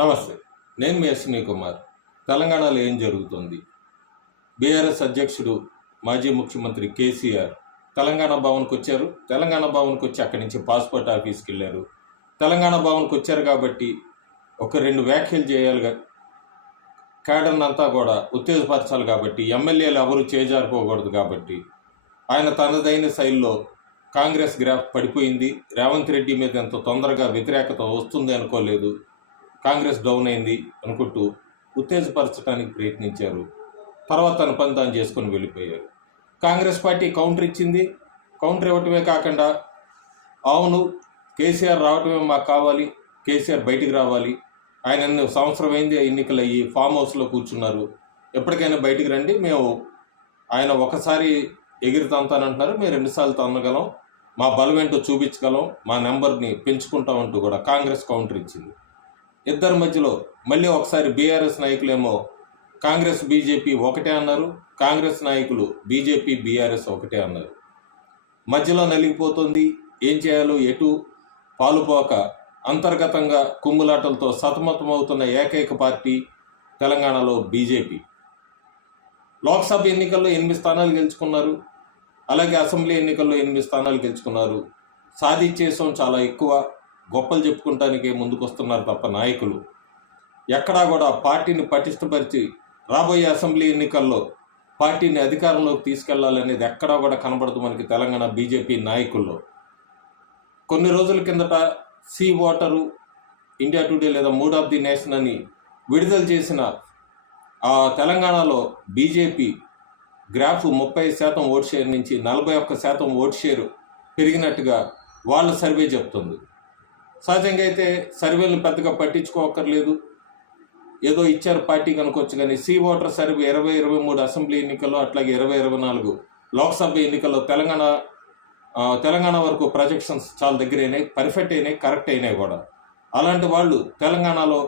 నమస్తే. నేను మీ అశ్విని కుమార్. తెలంగాణలో ఏం జరుగుతుంది? బీఆర్ఎస్ అధ్యక్షుడు మాజీ ముఖ్యమంత్రి కేసీఆర్ తెలంగాణ భవన్కి వచ్చారు. తెలంగాణ భవన్కి వచ్చి అక్కడి నుంచి పాస్పోర్ట్ ఆఫీస్కి వెళ్ళారు. తెలంగాణ భవన్కి వచ్చారు కాబట్టి ఒక 2 వ్యాఖ్యలు చేయాలిగా, క్యాడర్ని అంతా కూడా ఉత్తేజపరచాలి కాబట్టి, ఎమ్మెల్యేలు ఎవరు చేజారిపోకూడదు కాబట్టి ఆయన తనదైన శైలిలో కాంగ్రెస్ గ్రాఫ్ పడిపోయింది, రేవంత్ రెడ్డి మీద ఎంత తొందరగా వ్యతిరేకత వస్తుంది అనుకోలేదు, కాంగ్రెస్ డౌన్ అయింది అనుకుంటూ ఉత్తేజపరచడానికి ప్రయత్నించారు. తర్వాత తన పని తాను చేసుకొని వెళ్ళిపోయారు. కాంగ్రెస్ పార్టీ కౌంటర్ ఇచ్చింది. కౌంటర్ ఇవ్వటమే కాకుండా, అవును కేసీఆర్ రావటమే మాకు కావాలి, కేసీఆర్ బయటికి రావాలి, ఆయన సంవత్సరం అయింది ఎన్నికలు అయ్యి ఫామ్ హౌస్లో కూర్చున్నారు, ఎప్పటికైనా బయటికి రండి, మేము ఆయన ఒకసారి ఎగిరి తంతానంటున్నారు, మేము 2 సార్లు తన్నగలం, మా బలం ఏంటో చూపించగలం, మా నెంబర్ని పెంచుకుంటామంటూ కూడా కాంగ్రెస్ కౌంటర్ ఇచ్చింది. ఇద్దరి మధ్యలో మళ్ళీ ఒకసారి బీఆర్ఎస్ నాయకులేమో కాంగ్రెస్ బీజేపీ ఒకటే అన్నారు, కాంగ్రెస్ నాయకులు బీజేపీ బీఆర్ఎస్ ఒకటే అన్నారు. మధ్యలో నలిగిపోతుంది. ఏం చేయాలో ఎటు పాలుపోక అంతర్గతంగా కుమ్ములాటలతో సతమతమవుతున్న ఏకైక పార్టీ తెలంగాణలో బీజేపీ. లోక్సభ ఎన్నికల్లో 8 స్థానాలు గెలుచుకున్నారు, అలాగే అసెంబ్లీ ఎన్నికల్లో 8 స్థానాలు గెలుచుకున్నారు. సాధించేసాం చాలా ఎక్కువ, గొప్పలు చెప్పుకుంటానికే ముందుకొస్తున్నారు తప్ప నాయకులు ఎక్కడా కూడా పార్టీని పటిష్టపరిచి రాబోయే అసెంబ్లీ ఎన్నికల్లో పార్టీని అధికారంలోకి తీసుకెళ్లాలనేది ఎక్కడా కూడా కనబడదు మనకి తెలంగాణ బీజేపీ నాయకుల్లో. కొన్ని రోజుల కిందట సీ ఓటరు, ఇండియా టుడే లేదా మూడ్ ఆఫ్ ది నేషన్ అని విడుదల చేసిన ఆ తెలంగాణలో బీజేపీ గ్రాఫ్ 30% ఓట్ షేర్ నుంచి 41% ఓట్ షేర్ పెరిగినట్టుగా వాళ్ళ సర్వే చెప్తుంది. సహజంగా అయితే సర్వేలను పెద్దగా పట్టించుకోకర్లేదు, ఏదో ఇచ్చారు పార్టీకి అనుకోవచ్చు. కానీ సీ ఓటర్ సర్వే 2023 అసెంబ్లీ ఎన్నికల్లో, అట్లాగే 2024 లోక్సభ ఎన్నికల్లో తెలంగాణ వరకు ప్రొజెక్షన్స్ చాలా దగ్గర అయినాయి, పర్ఫెక్ట్ అయినాయి, కరెక్ట్ అయినాయి కూడా. అలాంటి వాళ్ళు తెలంగాణలో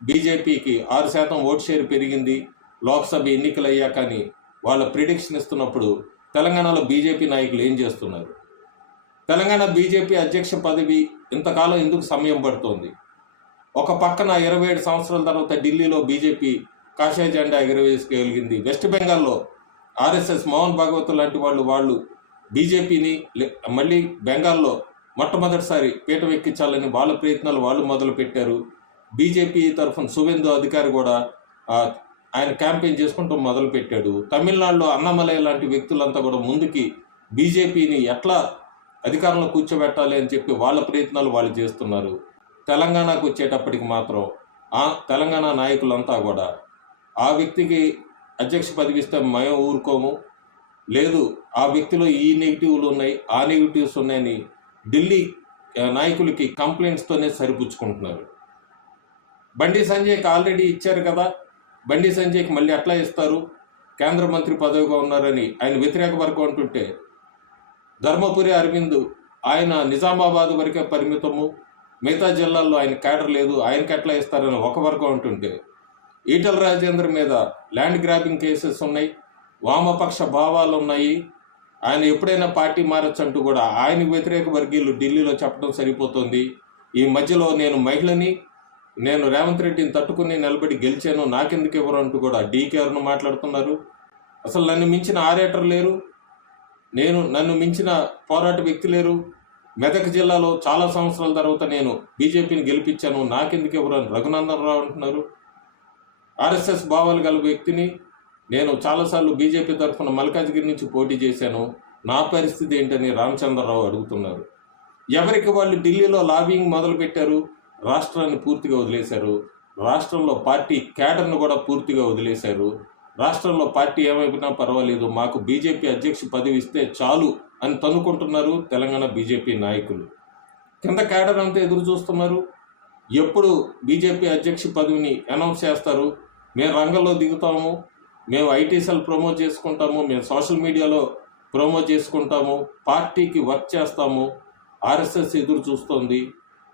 బీజేపీకి 6% ఓట్ షేర్ పెరిగింది లోక్సభ ఎన్నికలు అయ్యాక అని వాళ్ళ ప్రిడిక్షన్ ఇస్తున్నప్పుడు తెలంగాణలో బీజేపీ నాయకులు ఏం చేస్తున్నారు? తెలంగాణ బీజేపీ అధ్యక్ష పదవి ఇంతకాలం ఎందుకు సమయం పడుతోంది? ఒక పక్కన 27 సంవత్సరాల తర్వాత ఢిల్లీలో బీజేపీ కాషాయ జెండా ఎగరవేసుకెలిగింది. వెస్ట్ బెంగాల్లో ఆర్ఎస్ఎస్ మోహన్ భాగవత్ లాంటి వాళ్ళు బీజేపీని మళ్ళీ బెంగాల్లో మొట్టమొదటిసారి పీఠం ఎక్కించాలని వాళ్ళ ప్రయత్నాలు వాళ్ళు మొదలుపెట్టారు. బీజేపీ తరఫున సువేందు అధికారి కూడా ఆయన క్యాంపెయిన్ చేసుకుంటూ మొదలుపెట్టాడు. తమిళనాడులో అన్నమలై లాంటి వ్యక్తులంతా కూడా ముందుకి బీజేపీని ఎట్లా అధికారంలో కూర్చోబెట్టాలి అని చెప్పి వాళ్ళ ప్రయత్నాలు వాళ్ళు చేస్తున్నారు. తెలంగాణకు వచ్చేటప్పటికి మాత్రం ఆ తెలంగాణ నాయకులంతా కూడా ఆ వ్యక్తికి అధ్యక్ష పదవి ఇస్తే మేము ఊరుకోము, లేదు ఆ వ్యక్తిలో ఈ నెగిటివ్లు ఉన్నాయి, ఆ నెగిటివ్స్ ఉన్నాయని ఢిల్లీ నాయకులకి కంప్లైంట్స్తోనే సరిపుచ్చుకుంటున్నారు. బండి సంజయ్కి ఆల్రెడీ ఇచ్చారు కదా, బండి సంజయ్కి మళ్ళీ ఎట్లా ఇస్తారు? కేంద్ర మంత్రి పదవిగా ఉన్నారని ఆయన వ్యతిరేక వర్గం అంటుంటే, ధర్మపురి అరవింద్ ఆయన నిజామాబాద్ వరకే పరిమితము, మిగతా జిల్లాల్లో ఆయన క్యాడర్ లేదు, ఆయనకి ఎట్లా ఇస్తారని ఒక వర్గం అంటుంటే, ఈటల రాజేంద్ర మీద ల్యాండ్ గ్రాబింగ్ కేసెస్ ఉన్నాయి, వామపక్ష భావాలు ఉన్నాయి, ఆయన ఎప్పుడైనా పార్టీ మారచ్చు అంటూ కూడా ఆయనకు వ్యతిరేక వర్గీయులు ఢిల్లీలో చెప్పడం సరిపోతుంది. ఈ మధ్యలో నేను మహిళని, నేను రేవంత్ రెడ్డిని తట్టుకుని నిలబడి గెలిచాను, నాకెందుకు ఎవరు అంటూ కూడా డీకేఆర్ను మాట్లాడుతున్నారు. అసలు నన్ను మించిన ఆరేటర్ లేరు, నన్ను మించిన పోరాట వ్యక్తి లేరు. మెదక్ జిల్లాలో చాలా సంవత్సరాల తర్వాత నేను బీజేపీని గెలిపించాను, నాకెందుకు ఎవరు అని రఘునందన్ రావు అంటున్నారు. ఆర్ఎస్ఎస్ భావాలు గల వ్యక్తిని, నేను చాలాసార్లు బీజేపీ తరఫున మల్కాజ్గిరి నుంచి పోటీ చేశాను, నా పరిస్థితి ఏంటని రామచంద్రరావు అడుగుతున్నారు. ఎవరికి వాళ్ళు ఢిల్లీలో లాబింగ్ మొదలుపెట్టారు, రాష్ట్రాన్ని పూర్తిగా వదిలేశారు, రాష్ట్రంలో పార్టీ క్యాడర్ను కూడా పూర్తిగా వదిలేశారు. రాష్ట్రంలో పార్టీ ఏమైపోయినా పర్వాలేదు, మాకు బీజేపీ అధ్యక్ష పదవి ఇస్తే చాలు అని తన్నుకుంటున్నారు తెలంగాణ బీజేపీ నాయకులు. కింద క్యాడర్ అంతా ఎదురు చూస్తున్నారు, ఎప్పుడు బీజేపీ అధ్యక్ష పదవిని అనౌన్స్ చేస్తారు, మేము రంగంలో దిగుతాము, మేము ఐటీ సెల్ ప్రమోట్ చేసుకుంటాము, మేము సోషల్ మీడియాలో ప్రమోట్ చేసుకుంటాము, పార్టీకి వర్క్ చేస్తాము. ఆర్ఎస్ఎస్ ఎదురు చూస్తోంది,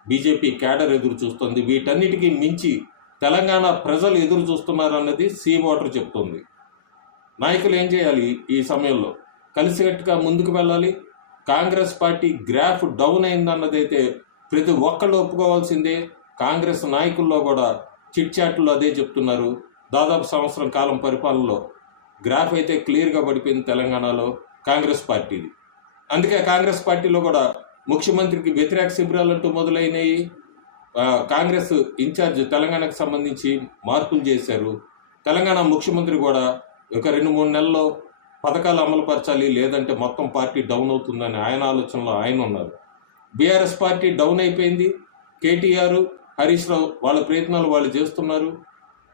బీజేపీ క్యాడర్ ఎదురు చూస్తుంది, వీటన్నిటికీ మించి తెలంగాణ ప్రజలు ఎదురు చూస్తున్నారన్నది సీ ఓటర్ చెప్తుంది. నాయకులు ఏం చేయాలి? ఈ సమయంలో కలిసికట్టుగా ముందుకు వెళ్ళాలి. కాంగ్రెస్ పార్టీ గ్రాఫ్ డౌన్ అయిందన్నదైతే ప్రతి ఒక్కళ్ళు ఒప్పుకోవాల్సిందే. కాంగ్రెస్ నాయకుల్లో కూడా చిట్ చాట్లు అదే చెప్తున్నారు. దాదాపు సంవత్సరం కాలం పరిపాలనలో గ్రాఫ్ అయితే క్లియర్గా పడిపోయింది తెలంగాణలో కాంగ్రెస్ పార్టీది. అందుకే కాంగ్రెస్ పార్టీలో కూడా ముఖ్యమంత్రికి వ్యతిరేక శిబిరాలంటూ మొదలైనవి. కాంగ్రెస్ ఇన్ఛార్జ్ తెలంగాణకు సంబంధించి మార్పులు చేశారు. తెలంగాణ ముఖ్యమంత్రి కూడా ఒక 2-3 నెలల్లో పథకాలు అమలుపరచాలి, లేదంటే మొత్తం పార్టీ డౌన్ అవుతుందని ఆయన ఆలోచనలో ఆయన ఉన్నారు. బీఆర్ఎస్ పార్టీ డౌన్ అయిపోయింది. కేటీఆర్, హరీష్ రావు వాళ్ళ ప్రయత్నాలు వాళ్ళు చేస్తున్నారు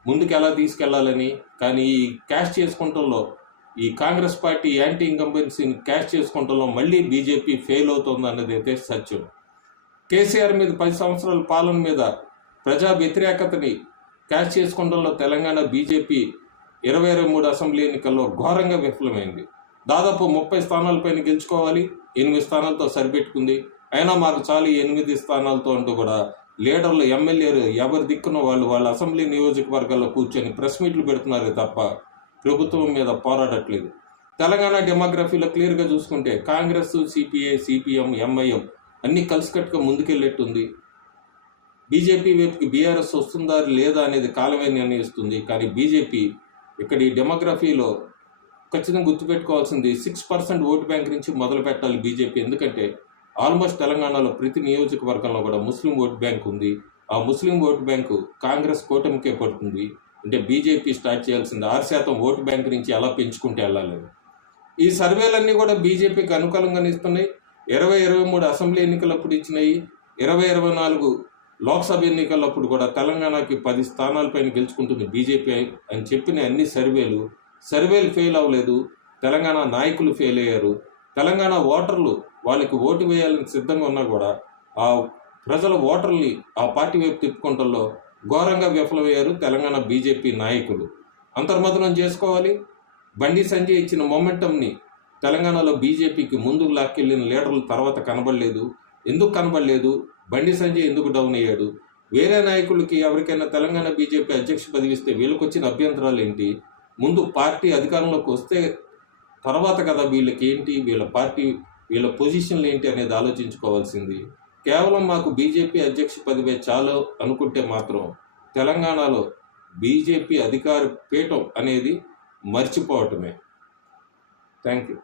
ముందుకు ఎలా తీసుకెళ్లాలని. కానీ ఈ క్యాష్ చేసుకుంటంలో ఈ కాంగ్రెస్ పార్టీ యాంటీ ఇన్కంబెన్సీని క్యాష్ చేసుకుంటంలో మళ్ళీ బీజేపీ ఫెయిల్ అవుతుంది అన్నది అయితే సత్యం. కేసీఆర్ మీద 10 సంవత్సరాల పాలన మీద ప్రజా వ్యతిరేకతని క్యాష్ చేసుకుంటంలో తెలంగాణ బీజేపీ 2023 అసెంబ్లీ ఎన్నికల్లో ఘోరంగా విఫలమైంది. దాదాపు 30 స్థానాలపైన గెలుచుకోవాలి, 8 స్థానాలతో సరిపెట్టుకుంది. అయినా మాకు చాలు 8 స్థానాలతో అంటూ కూడా లీడర్లు, ఎమ్మెల్యేలు ఎవరి దిక్కున వాళ్ళ అసెంబ్లీ నియోజకవర్గాల్లో కూర్చొని ప్రెస్ మీట్లు పెడుతున్నారే తప్ప ప్రభుత్వం మీద పోరాడట్లేదు. తెలంగాణ డెమోగ్రఫీలో క్లియర్గా చూసుకుంటే కాంగ్రెస్, సిపిఐ, సిపిఎం, ఎంఐఎం అన్నీ కలిసికట్టుగా ముందుకెళ్ళేట్టుంది. బీజేపీ వైపుకి బీఆర్ఎస్ వస్తుందా లేదా అనేది కాలమే నిర్ణయిస్తుంది. కానీ బీజేపీ ఇక్కడ ఈ డెమోగ్రఫీలో ఖచ్చితంగా గుర్తుపెట్టుకోవాల్సింది 6% ఓటు బ్యాంక్ నుంచి మొదలు పెట్టాలి బీజేపీ. ఎందుకంటే ఆల్మోస్ట్ తెలంగాణలో ప్రతి నియోజకవర్గంలో కూడా ముస్లిం ఓటు బ్యాంక్ ఉంది. ఆ ముస్లిం ఓటు బ్యాంకు కాంగ్రెస్ కూటమికే పడుతుంది. అంటే బీజేపీ స్టార్ట్ చేయాల్సింది 6% ఓటు బ్యాంక్ నుంచి ఎలా పెంచుకుంటే వెళ్ళాలి. ఈ సర్వేలన్నీ కూడా బీజేపీకి అనుకూలంగానే ఇస్తున్నాయి. 2023 అసెంబ్లీ ఎన్నికలప్పుడు ఇచ్చినాయి. 2024 లోక్సభ ఎన్నికలప్పుడు కూడా తెలంగాణకి 10 స్థానాలపైన గెలుచుకుంటుంది బీజేపీ అని చెప్పిన అన్ని సర్వేలు ఫెయిల్ అవ్వలేదు. తెలంగాణ నాయకులు ఫెయిల్ అయ్యారు. తెలంగాణ ఓటర్లు వాళ్ళకి ఓటు వేయాలని సిద్ధంగా ఉన్నా కూడా ఆ ప్రజల ఓటర్ని ఆ పార్టీ వైపు తిప్పుకుంటల్లో ఘోరంగా విఫలమయ్యారు తెలంగాణ బీజేపీ నాయకులు. అంతర్మథనం చేసుకోవాలి. బండి సంజయ్ ఇచ్చిన మొమెంటంని తెలంగాణలో బీజేపీకి ముందుకు లాక్కెళ్ళిన లీడర్లు తర్వాత కనబడలేదు. ఎందుకు కనబడలేదు? బండి సంజయ్ ఎందుకు డౌన్ అయ్యాడు? వేరే నాయకులకి ఎవరికైనా తెలంగాణ బీజేపీ అధ్యక్ష పదవి ఇస్తే వీళ్ళకి వచ్చిన అభ్యంతరాలు ఏంటి? ముందు పార్టీ అధికారంలోకి వస్తే తర్వాత కదా వీళ్ళకి ఏంటి, వీళ్ళ పార్టీ, వీళ్ళ పొజిషన్లు ఏంటి అనేది ఆలోచించుకోవాల్సింది. కేవలం మాకు బీజేపీ అధ్యక్ష పదవి చాలు అనుకుంటే మాత్రం తెలంగాణలో బీజేపీ అధికార పీఠం అనేది మర్చిపోవటమే. Thank you.